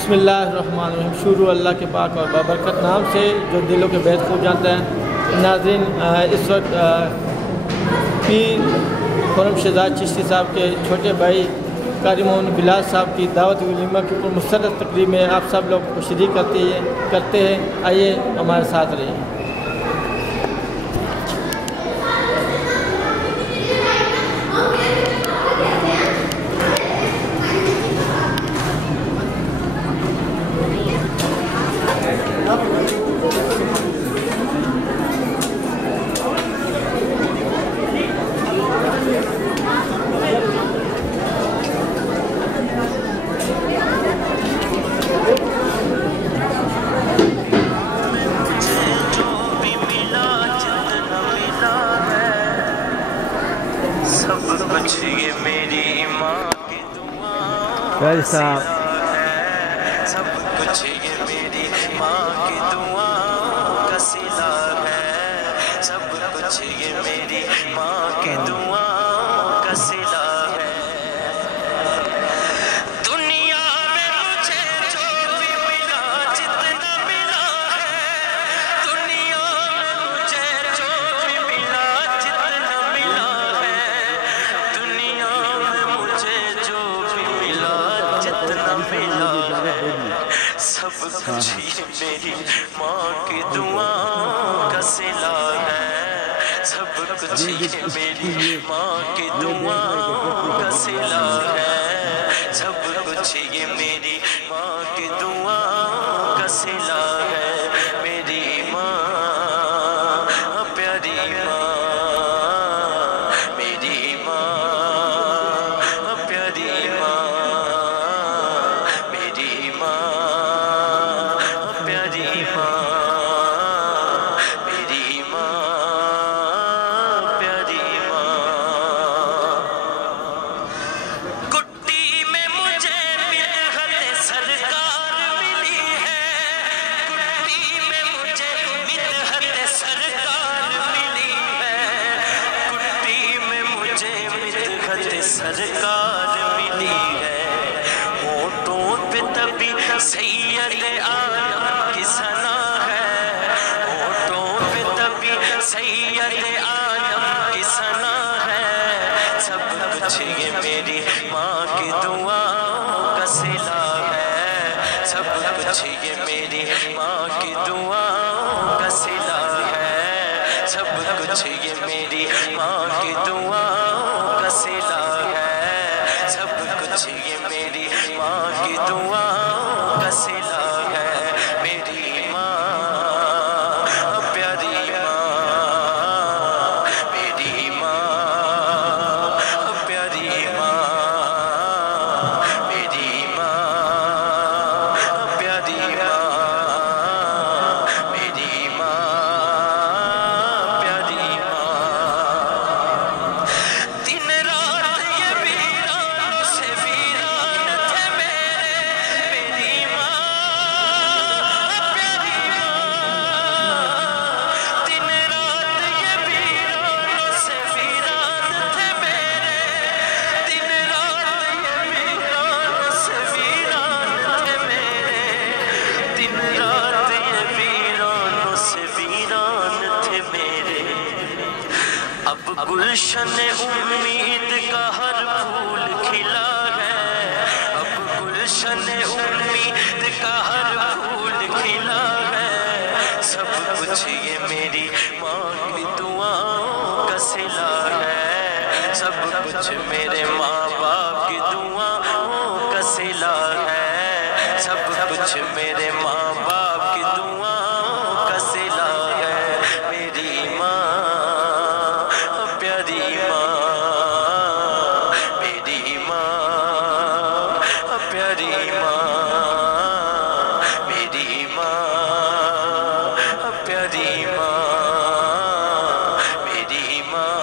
बिस्मिल्लाहिर्रहमानिर्रहीम। शुरू अल्लाह के पाक और बाबरकत नाम से जो दिलों के बैत खूब जानता है। नाज़रीन, इस वक्त पीर खुर्रम शहज़ाद चिश्ती साहब के छोटे भाई कारी मोहम्मद बिलाल साहब की दावत वलीमा की मुस्तरद तकरीब में आप सब लोग को शरीक करते हैं। आइए हमारे साथ रहिए। कारी साहब सब कुछ ये मेरी माँ की दुआ का सिला है। सब कुछ ये मेरी माँ की दुआ का सिला है। दुनिया में मुझे जो भी मिला जितना मिला है, दुनिया में मुझे जो भी मिला जितना मिला है, दुनिया में मुझे जो भी मिला जितना मिला है, सब कुछ ये मेरी माँ की दुआ का सिला है। सब कुछ ये मेरी माँ की दुआ का सिला है। सब कुछ ये मेरी माँ की दुआ का सिला है। मेरी माँ प्यारी माँ, मेरी माँ प्यारी माँ, मेरी माँ प्यारी माँ, मेरी माँ प्यारी माँ। कुट्टी में मुझे मिदहत सरकार मिली है, कुट्टी में मुझे मिदहत सरकार मिली है, कुट्टी में मुझे मिदहत सरकार मिली है। होठों पे तभी सैयद आलम की सना है, होठों पे तभी सैयद आलम की सना है। सब कुछ ये मेरी माँ की दुआ का सिला है। सब कुछ ये मेरी माँ की दुआ का सिला है। सब कुछ ये मेरी माँ की दुआ का सिला है। सब कुछ ये मेरी माँ की दुआ का सिला है। मेरी माँ प्यारी माँ, मेरी माँ प्यारी माँ, मेरी माँ प्यारी माँ, मेरी माँ प्यारी माँ। दिन रात ये वीरानों से वीरान थे मेरे, मेरी माँ प्यारी माँ। दिन रात ये वीरानों से वीरान थे मेरे, दिन रात ये वीरानों से वीरान थे मेरे, दिन रात ये वीरानों से वीरान थे मेरे। अब गुलशन उम्मीद का हर फूल खिला है, अब गुलशन उम्मीद का हर फूल खिला है। सब कुछ ये मेरी माँ की दुआओं का सिला है। सब कुछ मेरे माँ बाप की दुआओं का सिला है। सब कुछ मेरे माँ बाप की दुआओं का सिला है। मेरी माँ प्यारी माँ, मेरी माँ प्यारी माँ, मेरी माँ प्यारी माँ, मेरी माँ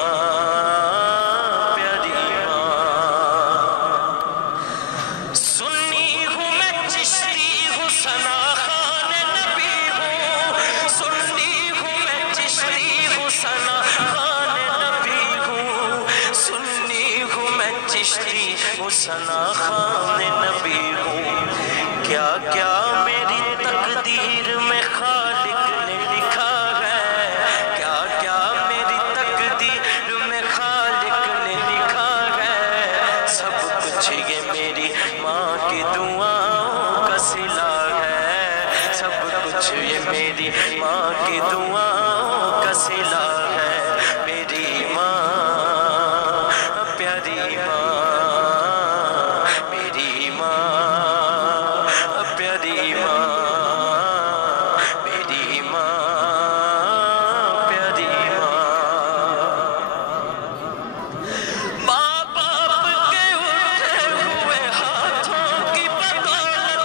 प्यारी माँ। सुन्नी हूँ मैं, चिश्ती हूँ, सना खान नबी हूँ। सुन्नी हूँ मैं, चिश्ती हूँ, सना खान नबी हूँ। सुन्नी हूँ मैं, चिश्ती हूँ, सना खान नबी हूँ। کیا کیا میری تقدیر میں خالق نے لکھا ہے، کیا کیا میری تقدیر میں خالق نے لکھا ہے، سب کچھ یہ میری ماں کی دعاؤں کا صلہ ہے، سب کچھ یہ میری ماں کی دعاؤں کا صلہ ہے، میری ماں پیاری ماں، میری ماں پیاری ماں، میری ماں پیاری ماں۔ ماں باپ کے اٹھے ہوئے ہاتھوں کی بدولت،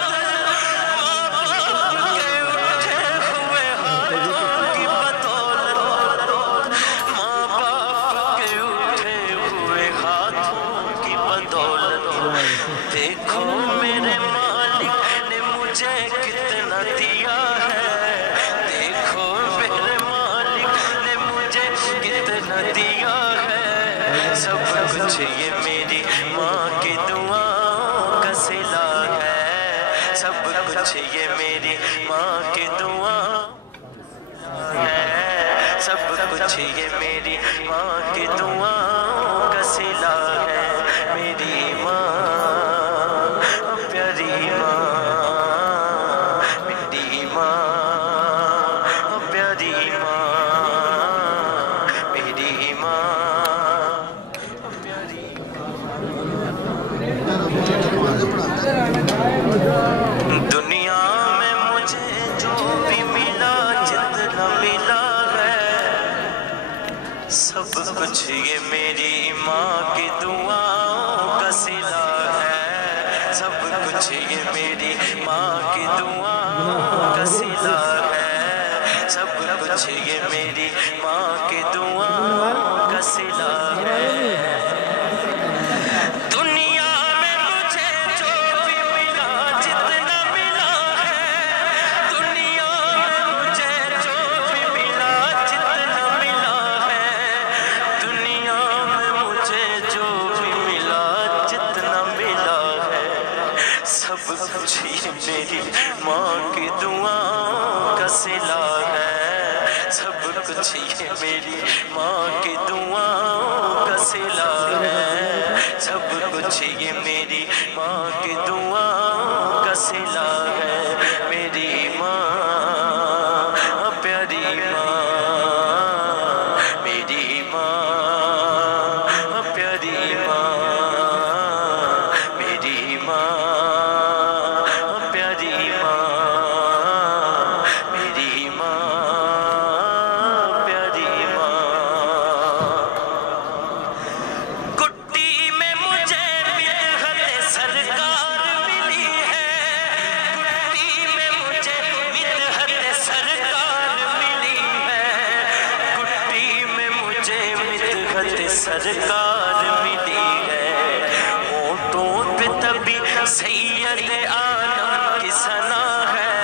ماں باپ کے اٹھے ہوئے ہاتھوں کی بدولت، ماں باپ کے اٹھے ہوئے ہاتھوں کی بدولت، دیکھو میرے مالک نے مجھے کتنا دیا ہے، دیکھو میرے مالک نے مجھے کتنا دیا ہے، سب کچھ یہ میری ماں کی دعاؤں کا صلہ ہے، سب کچھ یہ میری ماں کی دعاؤں ہے، سب کچھ یہ میری ماں کی دعاؤں کا صلہ ہے، میری ماں پیاری ماں، میری ماں پیاری ماں، میری ماں پیاری دنیا میں مجھے جو بھی ملا جتنا ملا ہے، سب کچھ یہ میری ماں کی دعاؤں کا صلہ ہے، سب کچھ یہ میری ماں کی دعاؤں کا صلہ ہے، سب کچھ یہ میری ماں کی دعاؤں کا صلہ ہے۔ دنیا میں مجھے جو بھی ملا جتنا ملا ہے، دنیا میں مجھے جو بھی ملا جتنا ملا ہے، دنیا میں مجھے جو بھی ملا جتنا ملا ہے، سب کچھ یہ میری ماں کی دعاؤں کا صلہ ہے، سب کچھ یہ میری ماں کی دعاؤں کا صلہ ہے، سب کچھ یہ میری ماں کی دعاؤں کا صلہ ہے، میری ماں پیاری ماں، میری ماں پیاری ماں، میری ماں پیاری ماں، میری ماں پیاری ماں۔ کٹی میں مجھے مدحت سرکار ملی ہے، کٹی میں مجھے مدحت سرکار ملی ہے، کٹی میں مجھے مدحت سرکار ملی ہے، ہونٹوں پہ تبھی سید عالم کی ثنا ہے،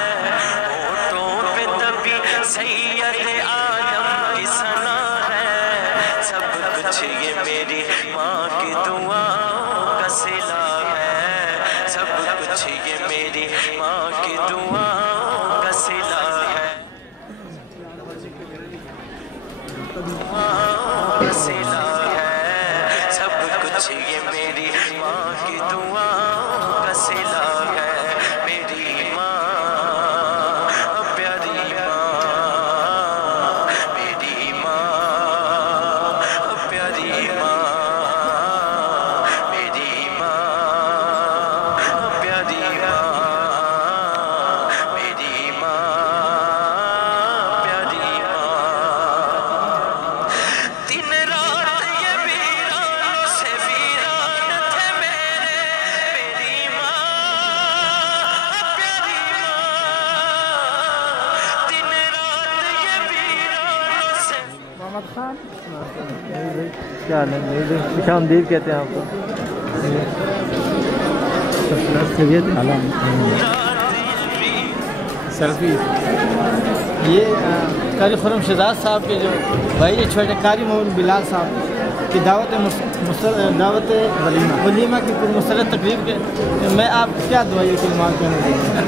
ہونٹوں پہ تبھی سید عالم کی ثنا ہے، سب کچھ یہ میری ماں کی دعاؤں کا صلہ ہے، سب کچھ یہ میری ماں کی دعاؤں کا صلہ ہے، دعاؤں کا صلہ ہے، سب کچھ یہ میری ماں کی دعاؤں کا صلہ ہے، میری ماں پیاری ماں، میری ماں پیاری ماں، میری ماں پیاری ماں، میری ماں پیاری ماں۔ دن رات یہ ویرانوں سے ویران تھے میرے، میری ماں پیاری ماں، دن رات یہ ویرانوں سے محمد خان کیا حال ہے؟ خوش آمدید کہتے ہیں آپ کو۔ سیلفی یہ قاری خرم شہزاد صاحب کے جو بھائی چھوٹے قاری محمد بلال صاحب کہ دعوت ولیمہ کی مسرت تقریب کے میں آپ کیا دعائیں کلمات کرنا چاہتے ہیں؟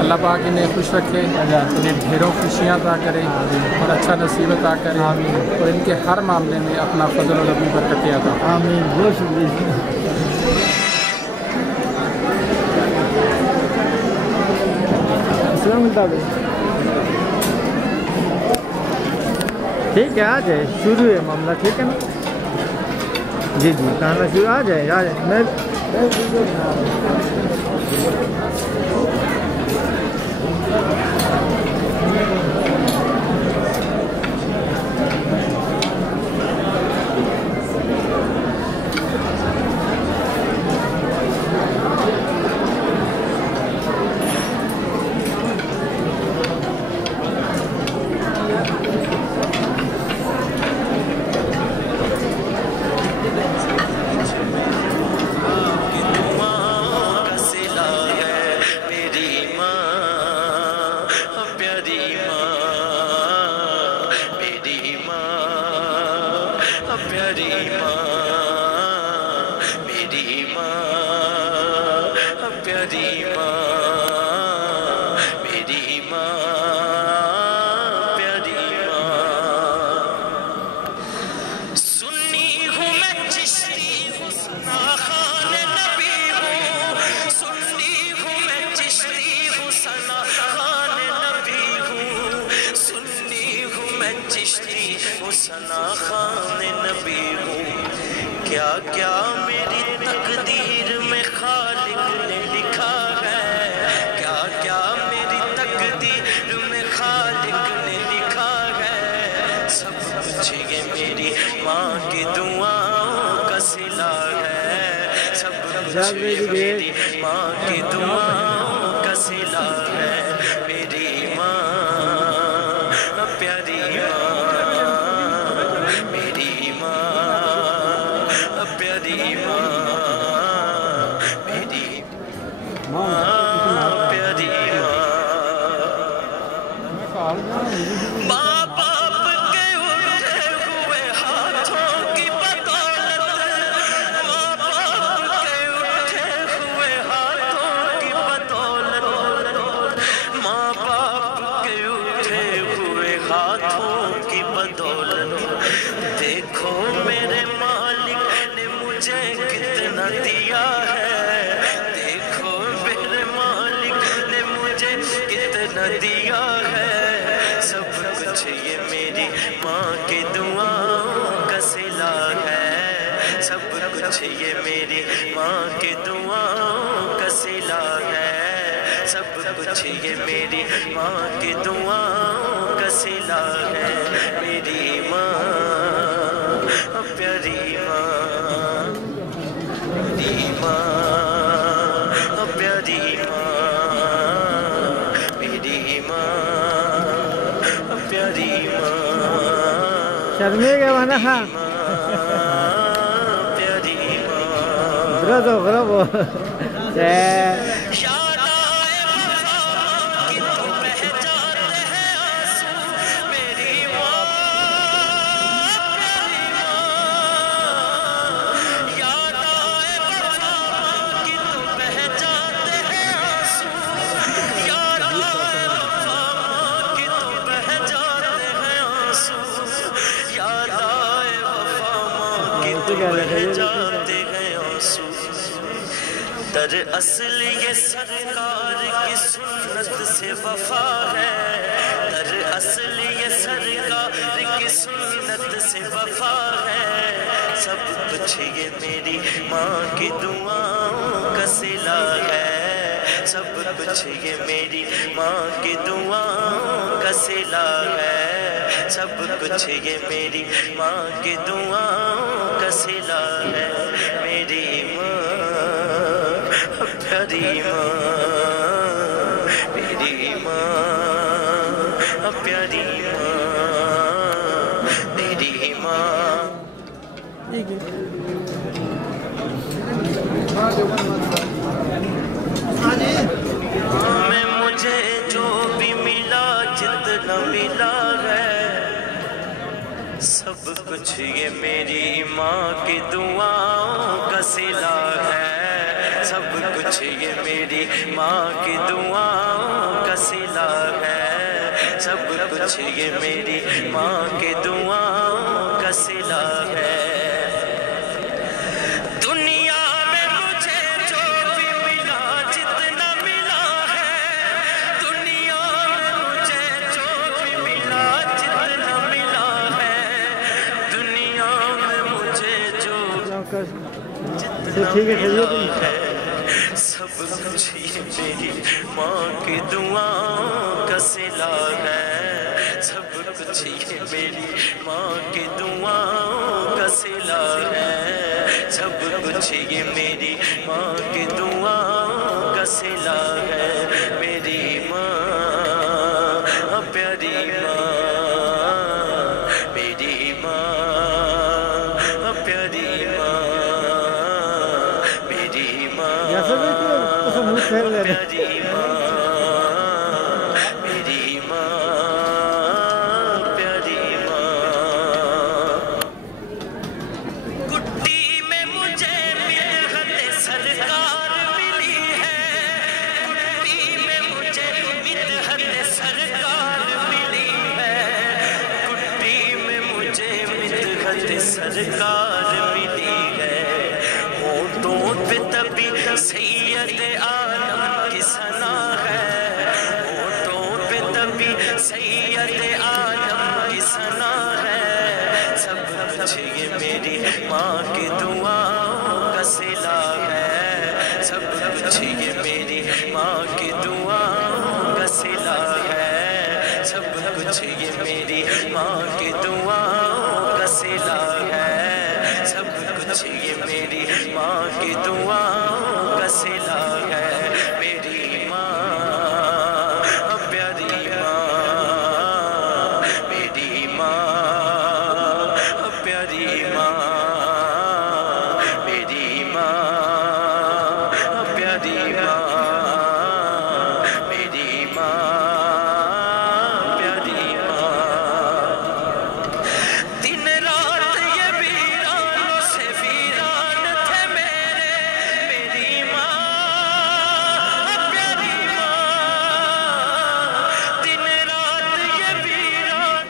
اللہ پاک انہیں خوش رکھے، انہیں ڈھیروں خوشیاں عطا کرے اور اچھا نصیب عطا کرے اور ان کے ہر معاملے میں اپنا فضل اور اپنی برکتیں عطا کرے۔ آمین، بہت شکریہ۔ السلام علیکم۔ ٹھیک ہے، آ جائے، شروع ہے معاملہ، ٹھیک ہے نا؟ جی جی، کہاں شروع، آ جائے میں کیا کیا میری تقدیر میں خالق نے لکھا ہے، کیا کیا میری تقدیر میں خالق نے لکھا ہے، سب کچھ یہ میری ماں کی دعاؤں کا صلہ ہے، سب کچھ یہ میری ماں کی دعاؤں کا صلہ ہے، میری ماں پیاری دیکھو میرے مالک نے مجھے کتنا دیا ہے، دیکھو میرے مالک نے مجھے کتنا دیا ہے، سب کچھ یہ میری ماں کی دعاؤں کا صلہ ہے، سب کچھ یہ میری ماں کی دعاؤں کا صلہ ہے، سب کچھ یہ میری ماں کی دعاؤں کا صلہ ہے، میری ماں پیاری ماں، میری ماں پیاری ماں، میری ماں پیاری ماں، شرمے گا وانا ہاں پیاری ماں، برادو برابو جاتے ہیں آنسو، دراصل یہ سرکار کی سنت سے وفا ہے، دراصل یہ سرکار کی سنت سے وفا ہے، سب کچھ یہ میری ماں کی دعاؤں کا صلہ ہے، سب کچھ یہ میری ماں کی دعاؤں کا صلہ ہے، سب کچھ یہ میری ماں کی دعاؤں کا صلہ ہے، میری ماں پیاری ماں، میری ماں پیاری ماں، میری ماں۔ میں مجھے جو بھی ملا جتنا ملا ہے، سب कुछ ये मेरी माँ की दुआओं का सिला है, सब कुछ ये मेरी माँ की दुआओं का सिला है, सब कुछ ये मेरी माँ की दुआओं का सिला है। दुनिया में मुझे जो भी मिला जितना मिला है, दुनिया में मुझे जो भी मिला जितना मिला है, दुनिया में मुझे जो जितना मिला है, सब कुछ ये मेरी माँ की दुआओं का सिला है, सब कुछ ये मेरी माँ की दुआओं का सिला है, सब कुछ ये मेरी माँ की दुआओं का सिला है। मेरी माँ प्यारी माँ, मेरी माँ प्यारी माँ, मेरी माँ प्यारी माँ, मेरी माँ प्यारी माँ। कुट्टी में मुझे मिलहत सरकार मिली है, कुट्टी में मुझे मिलहत सरकार मिली है, कुट्टी में मुझे मिलहत सरकार मिली है। होठों पे तभी सैयद आलम की सना है, होठों पे तभी सैयद आलम की सना है, सब कुछ ये मेरी माँ की दुआओं का सिला है, सब कुछ ये मेरी माँ की दुआओं का सिला है, सब कुछ ये मेरी माँ की दुआओं का सिला है, सब कुछ ये मेरी माँ की दुआओं का सिला है। मेरी माँ प्यारी माँ, मेरी माँ प्यारी माँ, मेरी माँ प्यारी माँ, मेरी माँ प्यारी माँ। दिन रात ये वीरानों से वीरान थे मेरे, मेरी माँ प्यारी माँ। दिन रात ये वीरान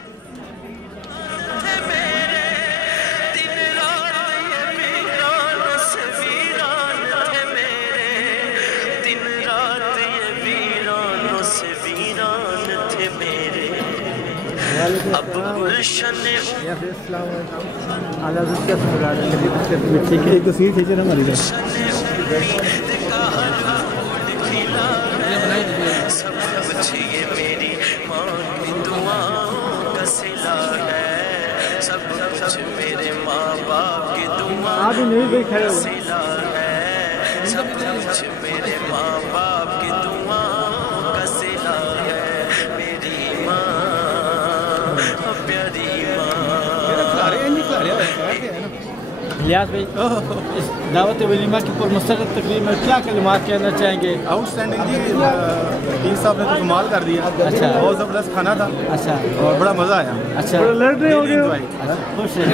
थे मेरे, दिन रात ये वीरानों से वीरान थे मेरे, दिन रात ये वीरानों से वीरान थे मेरे। अब गुलशन एक तस्वीर खींचे ना हमारी तरफ। सब कुछ ये मेरी माँ की दुआओं का सिला है, सब कुछ मेरे माँ बाप की दुआओं का सिला है, सब कुछ मेरे माँ बाप की दुआओं का सिला है। मेरी माँ प्यारी माँ, लियाज भाई, इस दावत वलीमा की पुरमसरत तकरीब में क्या कलिमात कहना चाहेंगे? आउटस्टैंडिंग जी, पीर साहब ने तो कमाल कर दिया। अच्छा, बहुत ज़बरदस्त खाना था। अच्छा, और बड़ा मज़ा आया। अच्छा, लड़ रहे हो गए। खुश हैं।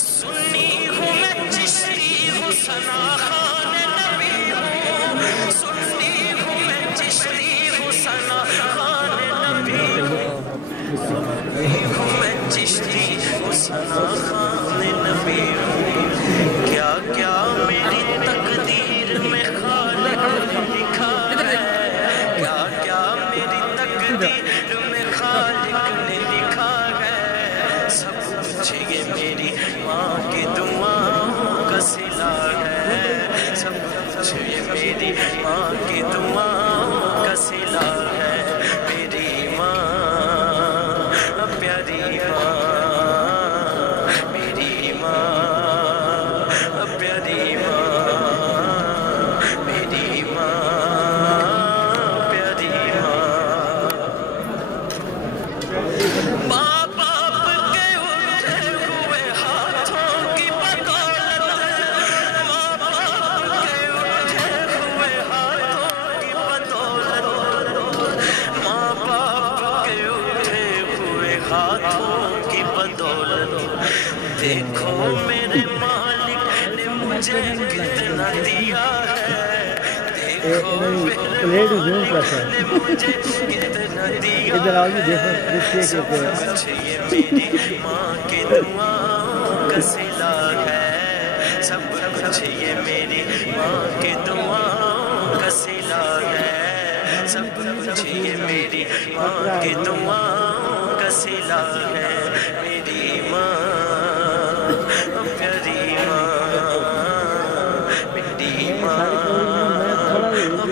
सुन्नी हूँ मैं चिश्ती हूँ सना खान नबी हूँ, सुन्नी हूँ मैं चिश्ती हूँ सना खान नबी हूँ, मैं चिश्ती हूँ सना खान नबी हूँ। क्या क्या मेरी तकदीर में खालिक ने लिखा है, क्या क्या मेरी तकदीर में खालिक ने लिखा है, सब कुछ ये मेरी माँ की दुआओं का सिला है, सब कुछ ये मेरी माँ की दुआओं का सिला है। मेरी माँ प्यारी माँ, मेरी माँ प्यारी माँ, मेरी माँ प्यारी माँ। माँ बाप के उठे हुए हाथों की बदौलत, माँ बाप के उठे हुए हाथों की बदौलत, देखो मेरे मालिक ने मुझे कितना दिया है, देखो मेरे मालिक ने मुझे कितना दिया है। सब कुछ ये मेरी माँ की दुआओं का सिला है, सब कुछ ये मेरी माँ की दुआओं का सिला है, सब कुछ ये मेरी माँ की दुआओं का सिला है। मेरी माँ प्यारी माँ, मेरी माँ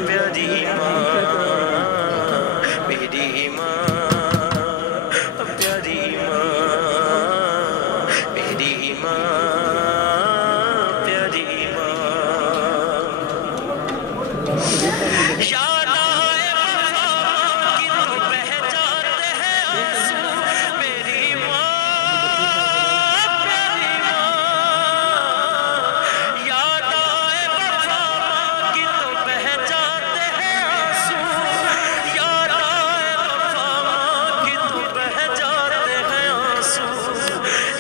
प्यारी माँ, मेरी माँ प्यारी माँ, मेरी माँ प्यारी माँ। याद आए वफा की तो बह जाते हैं आंसू, मेरी माँ प्यारी माँ। याद आए वफा की तो बह जाते हैं आंसू, याद आए वफा की तो बह जाते हैं आंसू,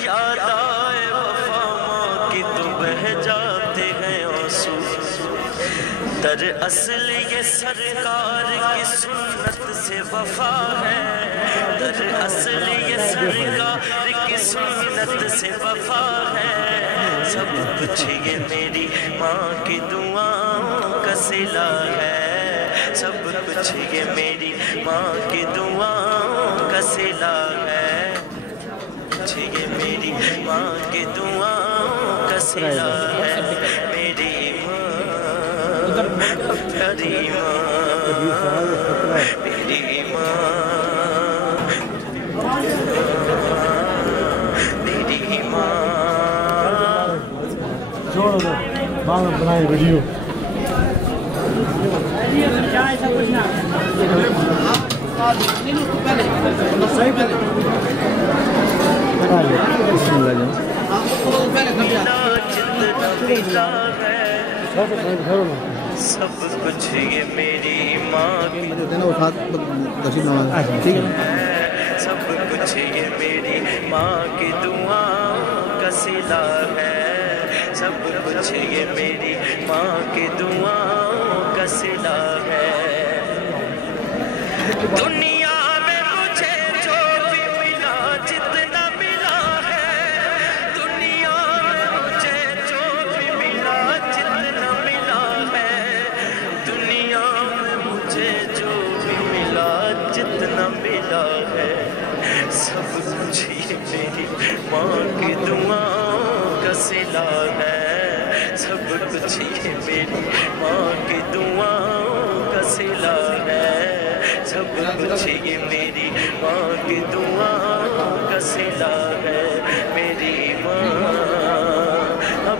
याद आए वफा की तो बह जाते हैं आंसू। दरअसल ये सरकार की सुन्नत से वफा है, दरअसल ये सरकार की सुन्नत से वफा है। सब कुछ ये मेरी माँ की दुआओं का सिला है, सब कुछ ये मेरी माँ की दुआओं का सिला है, कुछ ये मेरी माँ की दुआओं का सिला है। मेरी माँ प्यारी माँ, मेरी माँ मेरी माँ। बनाए वीडियो सब कुछ ये मेरी माँ की सब कुछ ये मेरी माँ की दुआओं का सिला है, सब कुछ ये मेरी माँ की दुआओं का सिला है। दुनिया में मुझे जो भी मिला जितना मिला है, दुनिया में मुझे जो भी मिला जितना मिला है, दुनिया में मुझे जो भी मिला जितना मिला है, सब कुछ ये मेरी माँ की दुआओं का सिला है, सब कुछ ये मेरी माँ की दुआओं का सिला है, सब कुछ ये मेरी माँ की दुआओं का सिला है। मेरी माँ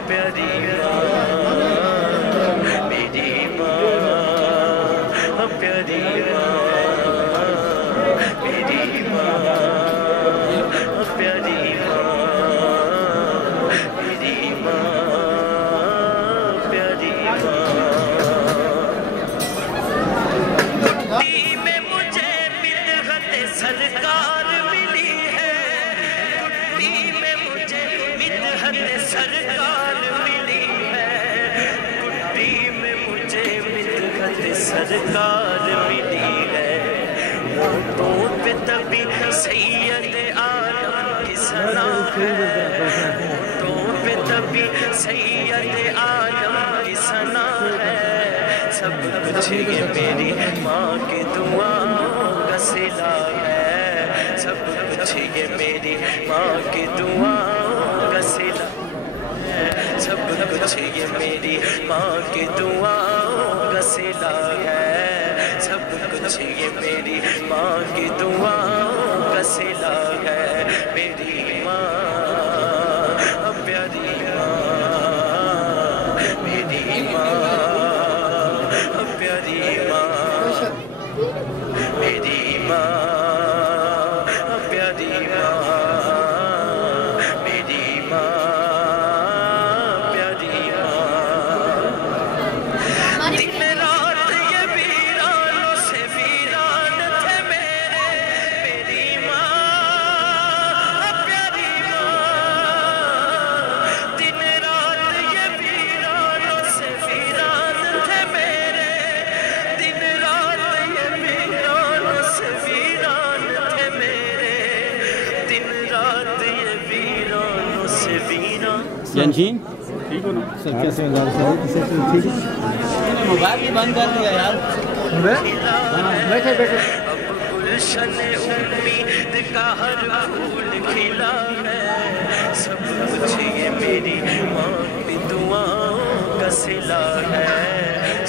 प्यारी माँ, मेरी माँ प्यारी माँ, मेरी माँ प्यारी माँ, मेरी माँ प्यारी माँ। कुट्टी में मुझे मिदहत सरकार मिली है, कुट्टी में मुझे मिदहत सरकार मिली है, कुट्टी में मुझे मिदहत सरकार मिली है। होठों पे तभी सैयद आलम की सना है, होठों पे तभी सैयद आलम की सना है। सब कुछ ये मेरी माँ की दुआओं का सिला है, सब कुछ ये मेरी माँ की दुआओं का सिला है, सब कुछ ये मेरी माँ की दुआओं का सिला है, सब कुछ ये मेरी माँ की दुआओं का सिला है। मेरी माँ प्यारी माँ, मेरी माँ प्यारी माँ, मेरी माँ प्यारी माँ, मेरी माँ प्यारी माँ। दिन रात ये वीरानों से वीरान थे मेरे, मेरी माँ जैनशीन ठीक हो ना? सर कैसे हैं डॉक्टर साहब? किसे ठीक है? मोबाइल भी बंद कर दिया यार। बैठे बैठे गुलशन उम्मीद का हर फूल खिला है, सब कुछ ये मेरी माँ की दुआओं का सिला है,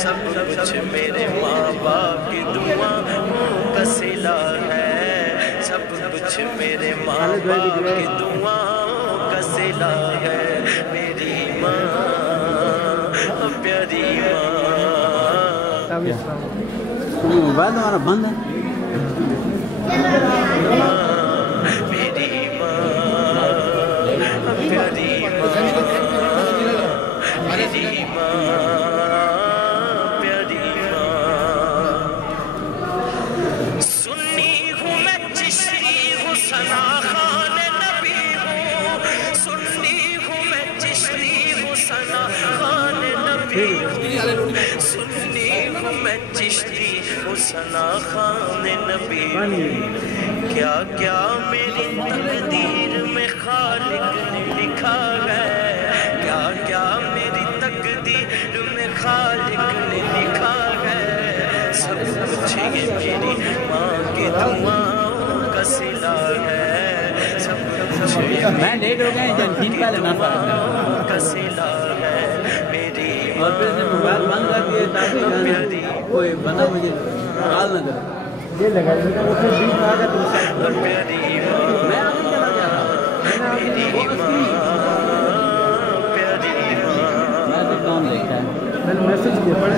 सब कुछ मेरे माँ बाप की दुआओं का सिला है, सब कुछ मेरे माँ बाप की दुआओं का सिला है, मेरी माँ प्यारी माँ। मोबाइल हमारा बंद है। मेरी माँ प्यारी माँ, मेरी माँ प्यारी माँ। सुन्नी हूँ मैं चिश्ती हूँ सना खान नबी हूँ, सुन्नी हूँ मैं चिश्ती हूँ सना खान नबी हूँ, सुन्नी हूँ मैं चिश्ती हूँ सना खान नबी हूँ। क्या क्या मेरी तकदीर में खालिक ने लिखा है, क्या क्या मेरी तकदीर में खालिक ने लिखा है, सब कुछ ये मेरी माँ की दुआओं का सिला है, सब कुछ ये मैं लेट हो गया जैनशीन पहले ना दुआओं का सिला है, मेरी और फिर से मोबाइल बंद कर दिए ताकि प्यारी कोई बंदा मुझे कॉल न करे। ये लगा बेटा वो फिर बीच में आ गया तो प्यारी माँ, मैं अभी चला गया था। मेरी माँ प्यारी माँ। मैं तो कौन देखता है। मैंने मैसेज किया पढ़े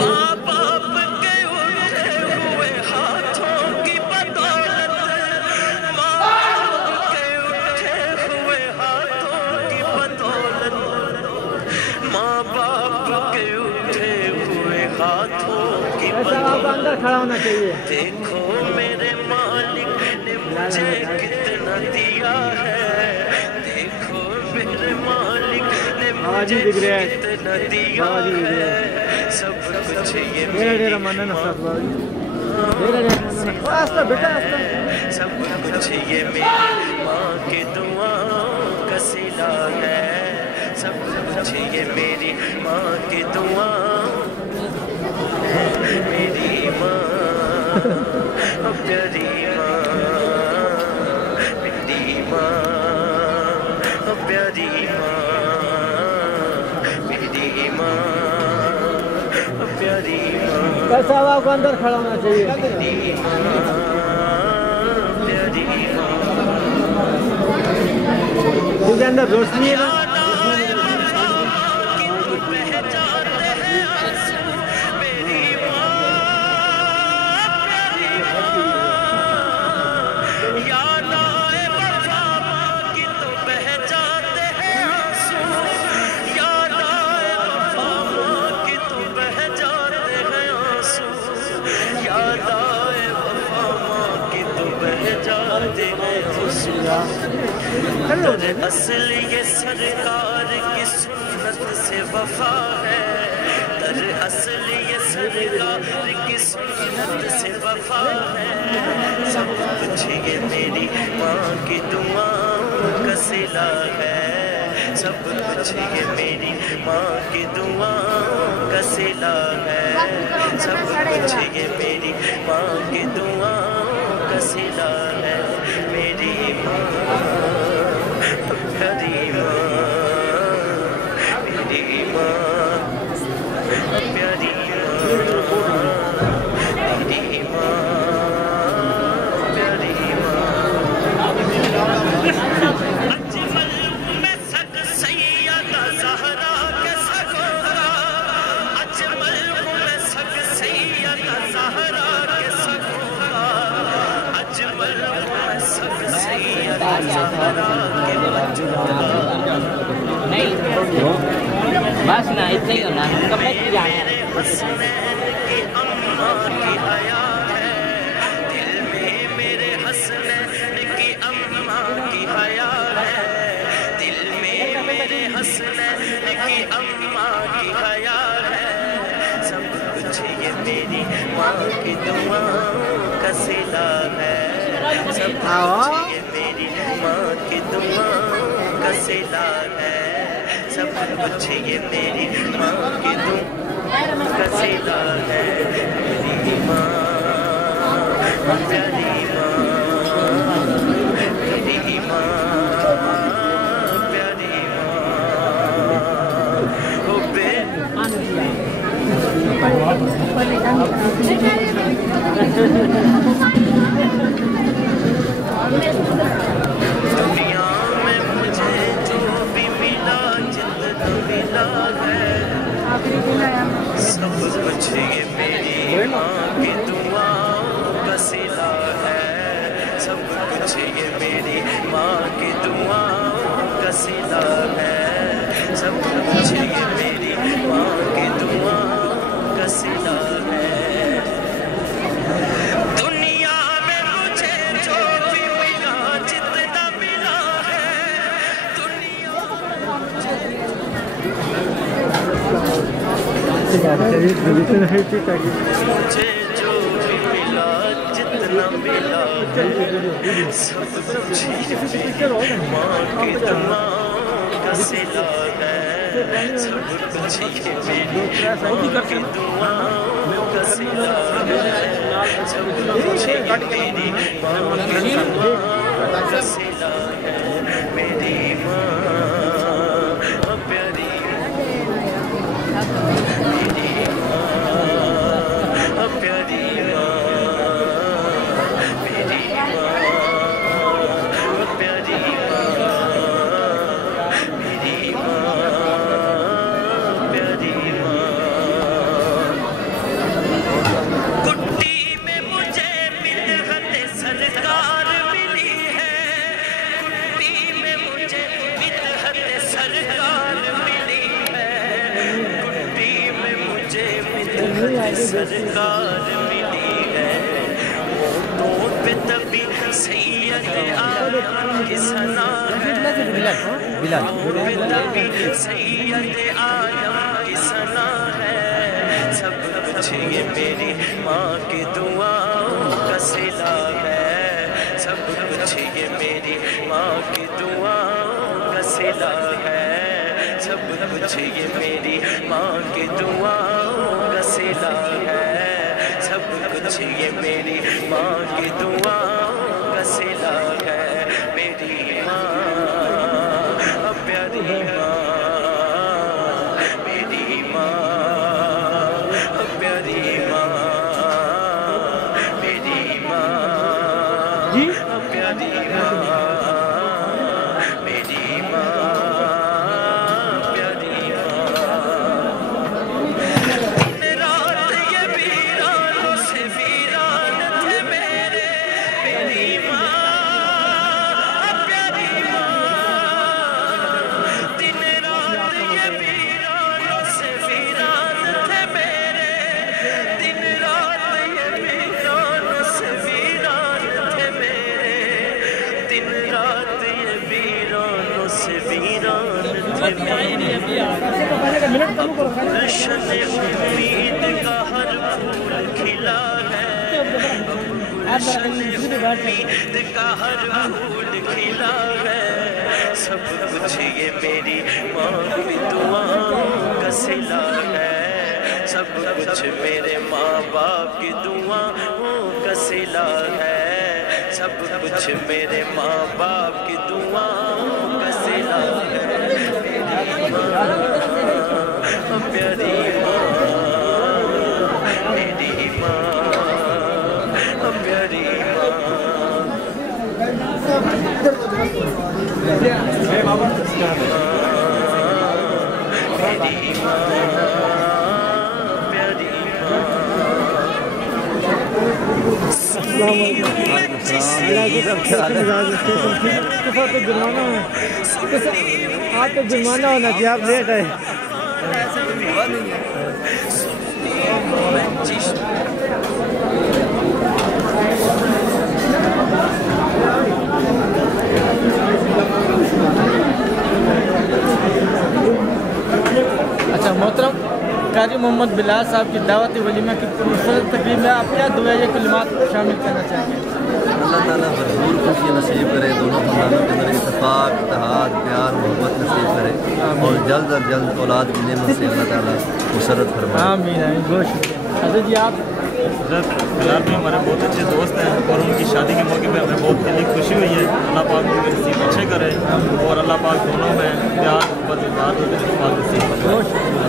माँ बाप के उठे हुए हाथों की बदौलत, माँ बाप के उठे हुए हाथों की बदौलत, माँ बाप के उठे हुए हाथों की ऐसा आपको बदौलत, अंदर खड़ा होना चाहिए। देखो मेरे मालिक ने मुझे कितना दिया है, देखो मेरे मालिक ने मुझे दिख रहा है। कितना दिया है, सब कुछ ये डेरा मेरी डेरा मानना ना साथ बाबू डेरा डेरा मानना आस्ता बेटा आस्ता सब कुछ ये मेरी माँ की दुआओं का सिला है, सब कुछ ये मेरी माँ की दुआओं है, मेरी माँ प्यारी माँ, मेरी माँ प्यारी माँ, मेरी माँ प्यारी माँ, कैसा आपको अंदर खड़ा होना चाहिए। मेरी माँ प्यारी माँ। इसके अंदर रोशनी है ना असल ये सरकार की सुन्नत से वफा है, दर असल ये सरकार की सुन्नत से वफा है, सब कुछ ये मेरी माँ की दुआओं का सिला है, सब कुछ ये मेरी माँ की दुआओं का सिला है, सब कुछ ये मेरी माँ की दुआओं का सिला है, मेरी माँ प्यारी माँ, मेरी माँ प्यारी माँ, मेरी माँ प्यारी माँ। अजमल में सद सैयदा ज़हरा के सगोरा, अजमल में सद सैयदा ज़हरा के सगोरा, अजमल में सद सैयदा ज़हरा के बस ना इतना ही करना कपड़े की जाना मेरे हसनैन की अम्मा की हया है, दिल में मेरे हसनैन की अम्मा की हया है, दिल में मेरे हसनैन की अम्मा की हया है, सब कुछ ये मेरी माँ की दुआओं का सिला है, सब कुछ ये मेरी माँ की दुआओं का सिला है, कुछ ये मेरी माँ की तुम कसीदा है मेरी माँ प्यारी माँ मेरी माँ प्यारी माँ ओ दुनिया में मुझे जो भी मिला जितना मिला है सब कुछ ये मेरी माँ की दुआओं का सिला है सब कुछ ये मेरी माँ की दुआओं का सिला है सब कुछ ये मेरी माँ की दुआओं का सिला है दुनिया में मुझे जो भी मिला जितना मिला है दुनिया मुझे जो भी मिला जितना मिला है सब कुछ ये मेरी माँ की दुआओं का सिला है सब कुछ ये मेरी माँ की दुआओं का सिला है सब कुछ ये मेरी माँ की दुआओं का सिला है मेरी माँ प्यारी मेरी माँ प्यारी माँ मेरी माँ प्यारी माँ मेरी माँ प्यारी माँ कुट्टी में मुझे मिलहत सरकार मिली है कुट्टी में मुझे मिलहत सरकार मिली है कुट्टी में मुझे मिलहत सरकार मिली है तो पे तभी सैयद आलम की सना है तभी सैयद आलम की सना है सब कुछ ये मेरी माँ की दुआओं का सिला है सब कुछ ये मेरी माँ की दुआओं का सिला है सब कुछ ये मेरी माँ की दुआओं का सिला है सब कुछ ये मेरी माँ की दुआओं का सिला है मेरी माँ प्यारी माँ मेरी माँ प्यारी माँ मेरी माँ प्यारी माँ मेरी माँ प्यारी माँ दिन रात ये वीरानों से वीरान थे मेरे मेरी माँ प्यारी माँ दिन रात ये वीरानों से वीरान थे मेरे दिन रात ये वीरानों से वीरान थे मेरे दिन रात ये वीरानों से वीरान थे मेरे गुलशन उम्मीद का हर फूल खिला है गुलशन उम्मीद का हर फूल खिला है सब कुछ ये मेरी माँ की दुआओं का सिला है सब कुछ मेरे माँ बाप की दुआओं का सिला है सब कुछ मेरे माँ बाप की दुआओं का सिला है मेरी माँ प्यारी माँ मेरी माँ प्यारी माँ मेरी माँ प्यारी आप तो जुर्माना होना चाहिए आप लेट आए अच्छा मोहतरम कारी मोहम्मद बिलाल साहब की दावत वलीमा की मुस्तकिल तकरीब में आप क्या दुआ कलिमात शामिल करना चाहेंगे? اللہ تعالیٰ بھرپور خوشی نصیب کرے، دونوں خاندانوں کے اندر اتفاق، اتحاد، پیار، محبت نصیب کرے اور جلد از جلد اولاد کی نعمت سے اللہ تعالیٰ مسرت فرمائے۔ آمین آمین، بہت شکریہ حضرت جی۔ آپ حضرت فلحال میں ہمارے بہت اچھے دوست ہیں اور ان کی شادی کے موقع پہ ہمیں بہت دلی خوشی ہوئی ہے۔ اللہ پاک ان کے نصیب اچھے کرے اور اللہ پاک دونوں میں پیار محبت اتحاد اور اتفاق نصیب کرے۔ بہت شکریہ۔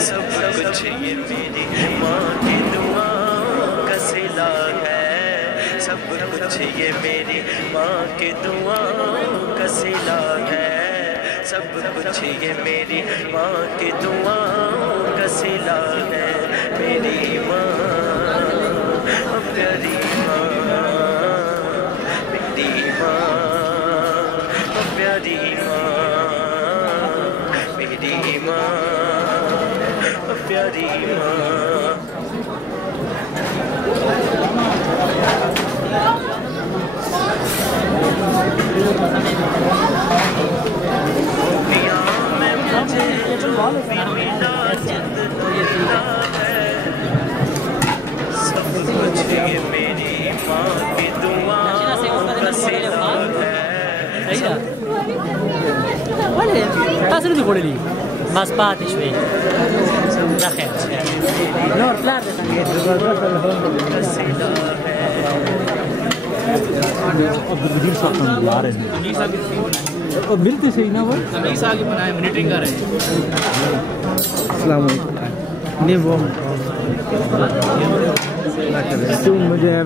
سب کچھ یہ میری ماں کی دعاؤں کا صلہ ہے، سب کچھ یہ میری ماں کی دعاؤں کا صلہ ہے، سب کچھ یہ میری ماں کی دعاؤں کا صلہ ہے، میری ماں پیاری ماں، میری ماں پیاری ماں، میری ماں پیاری ماں۔ میں مجھے جو بھی ملا زندہ ہے، سب کچھ یہ میری ماں کی دعاؤں کا صلہ ہے۔ تاسو نه خوړلې بس پاتې شوې دا خیر نور پلار دې څنګه عبدالقدیر صاحب ہم بلا رہے ہیں، اور ملتے صحیح نہ وہ امیر صاحب کی بنائے منیٹنگ کر رہے ہیں۔ السلام علیکم۔ نہیں وہ مجھے ہے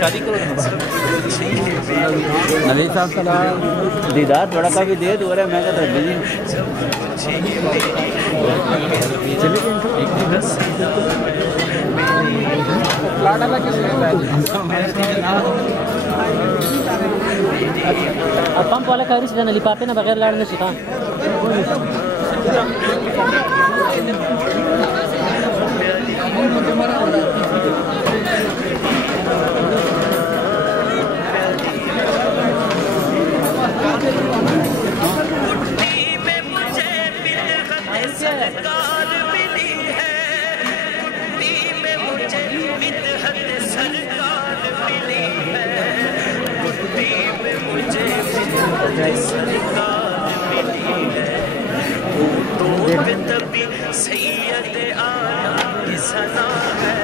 شادی کرو نوید صاحب کا دیدار تھوڑا کا بھی دے دو رہا ہے، میں کہتا اب پمپ والا کاری سے نلی پاپے نہ بغیر لاڑنے سکھا سرکار ملی ہے، کٹی میں مجھے مدحت سرکار ملی ہے، کٹی میں مجھے مدحت سرکار ملی ہے، تو تبھی سید آنا کی ثنا ہے،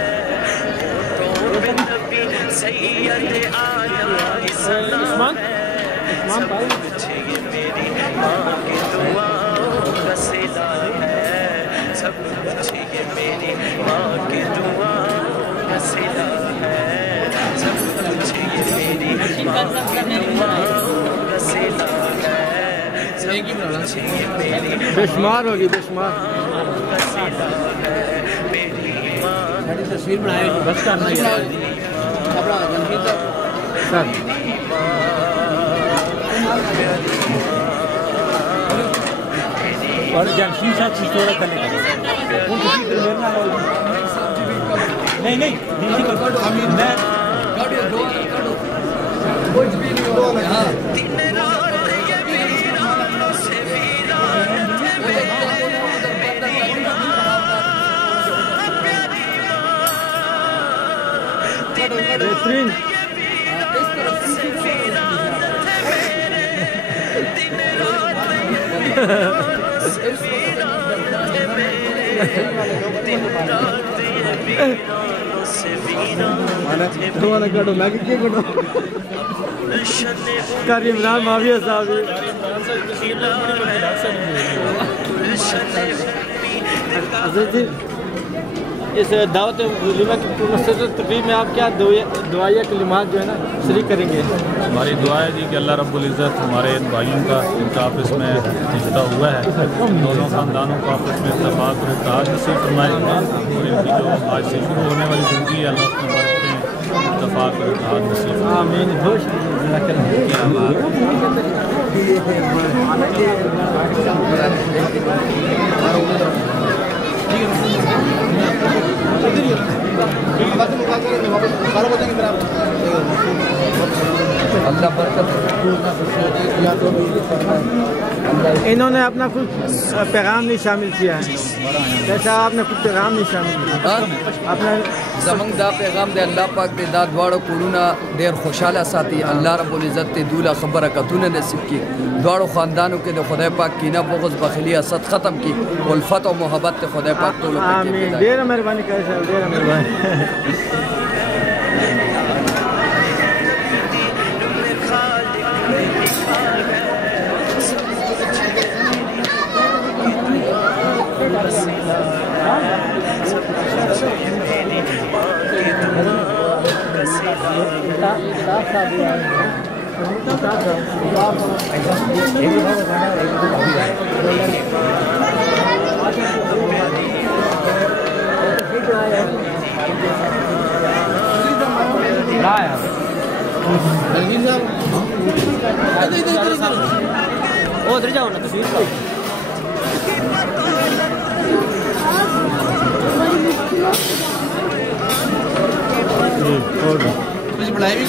تو تبھی سید آنا کی ثنا ہے، سب کچھ یہ میری ماں کی دعاؤں کا صلہ ہے، سب کچھ یہ میری ماں کی دعاؤں کا صلہ ہے، سب کچھ یہ میری ماں کی دعاؤں کا صلہ ہے، سب کچھ یہ میری بے شمار ہوگی، بے شمار کا صلہ ہے، میری ماں تصویر بنائے بس کرنا اور جمشید صاحب کی صورت کرنے کا نہیں نہیں میں بہترین کاری عمران معاویہ صاحب حضرت جی اس دعوت ولیمہ کی پرمسرت تقریب میں آپ کیا دعائیہ کلمات جو ہے نا شریک کریں گے؟ ہماری دعا ہے جی کہ اللہ رب العزت ہمارے ان بھائیوں کا ان کا آپس میں رشتہ ہوا ہے، دونوں خاندانوں کو آپس میں اتفاق اور اتحاد نصیب فرمائے، اور ان کی جو آج سے شروع ہونے والی زندگی ہے اللہ اس میں برکتیں اتفاق اور اتحاد نصیب فرمائے۔ آمین۔ انہوں نے اپنا کچھ پیغام نہیں شامل کیا ہے، جیسا آپ نے کچھ پیغام نہیں شامل کیا اپنا زمنگ دا پیغام دے اللہ پاک دے دا دوارو کورونا دیر خوشحالہ ساتھی اللہ رب العزت تے دولا خبر کتون نصیب کی، دوارو خاندانوں کے دے خدا پاک کینہ بغض بخیلی حسد ختم کی، الفت و محبت تے خدا پاک تو لوگ آمین۔ دیر مہربانی کرے صاحب، دیر مہربانی۔ ادھر جاؤ نا تصویر کا بڑھائی بھی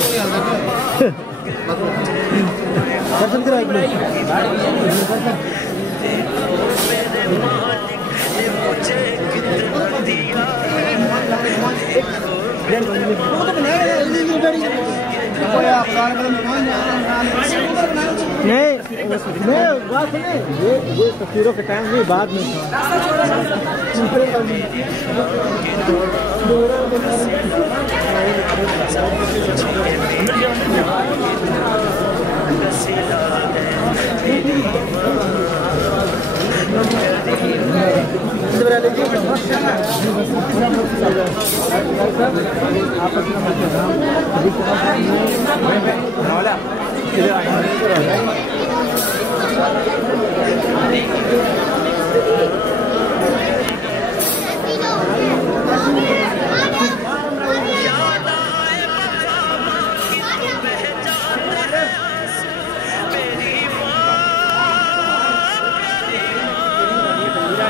یہ تصویروں کے ٹائم نہیں، بعد میں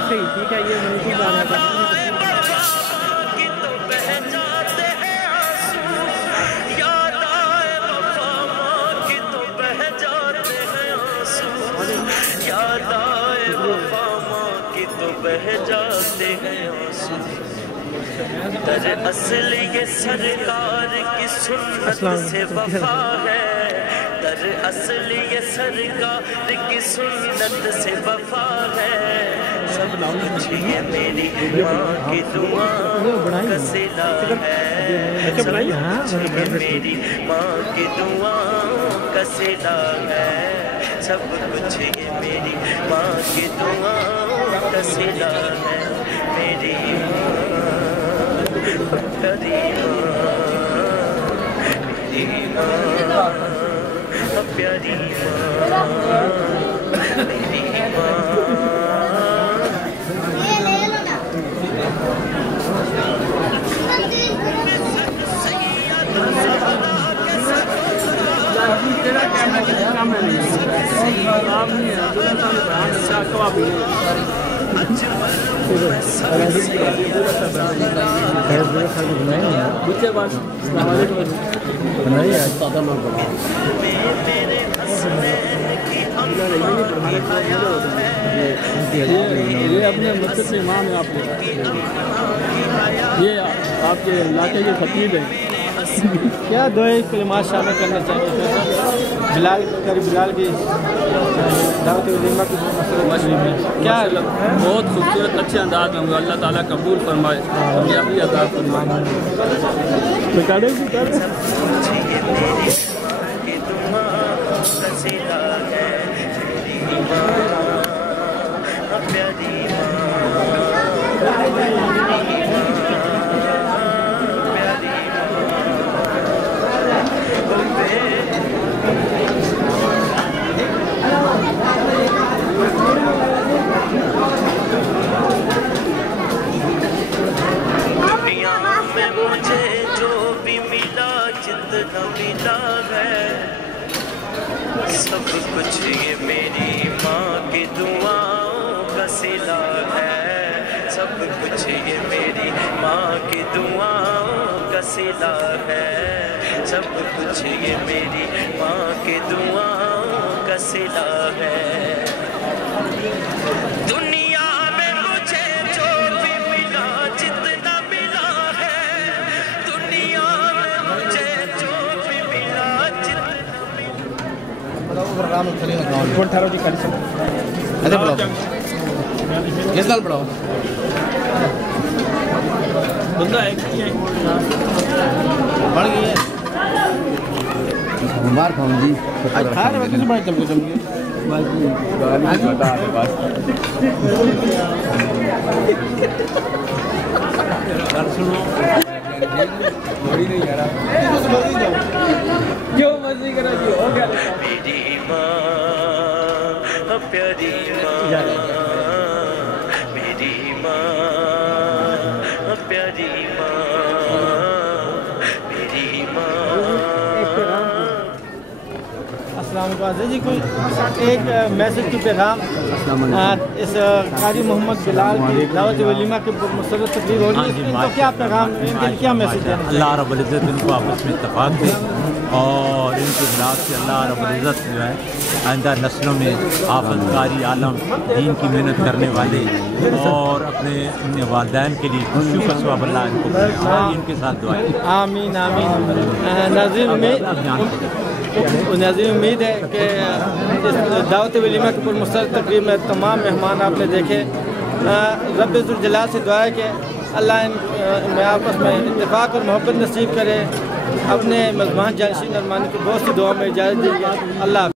ٹھیک ہے، یہ نہیں دراصل یہ سرکار کی سنت سے وفا ہے، دراصل یہ سرکار کی سنت سے وفا ہے، سب کچھ یہ میری ماں کی دعا کا صلہ ہے، سب کچھ یہ میری ماں کی دعا کا صلہ ہے، سب کچھ یہ میری ماں کی دعا کا صلہ ہے، میری پیاری ماں، پیاری ماں، میری یہ اپنے مسجد سے امام ہے، آپ یہ آپ کے علاقے کے خطیب ہیں، کیا دعائیں کلمات شامل کرنا چاہیے؟ بلال کی دعوت ولیمہ کی کیا بہت خوبصورت اچھے انداز میں اللہ تعالیٰ قبول فرمائے، کامیابی عطا فرمائے۔ پیاری ماں، मिला है, सब कुछ ये मेरी माँ की दुआओं का सिला है, सब कुछ ये मेरी माँ की दुआओं का सिला है, सब कुछ ये मेरी माँ की दुआओं का सिला है। दुनिया में मुझे जो भी मिला, जितना मिला है, दुनिया में मुझे जो भी मिला, जितना किस साल पढ़ाओ बंदा है बढ़ गई है बीमार खाऊं जी अठारह बजे से बड़े चमके चमके क्यों मर्जी करो जी हो गया मेरी माँ प्यारी माँ, मेरी माँ प्यारी माँ, मेरी माँ। अस्सलाम वालेकुम जी, कोई एक मैसेज की पैगाम इस कारी मोहम्मद बिलाल की दावत वलीमा के मुस्तरद तकरीर हो रही है, इनको क्या पैगाम, इनके लिए क्या मैसेज है? अल्लाह रब्बुल इज़्ज़त इनको आपस में इत्तेफाक दे और इनके खिलाफ से अल्लाह रब्बुल इज़्ज़त जो है आइंदा नस्लों में आफतकारी आलम दीन की मेहनत करने वाले और अपने वालिदैन के लिए खुशियों का सवाब अल्लाह इनको इनके साथ दुआएं। आमीन आमीन। नाज़रीन उम्मीद है कि इस दावत वलीमा के पुरमसर तकरीब में तमाम मेहमान आपने देखे। रब ज़ुल जलाल से दुआ है कि अल्लाह में आपस में इत्तेफाक और मोहब्बत नसीब करे। अपने मेज़बान जानशीन अरमान की बहुत सी दुआ में इजाज़त दीजिए। अल्लाह।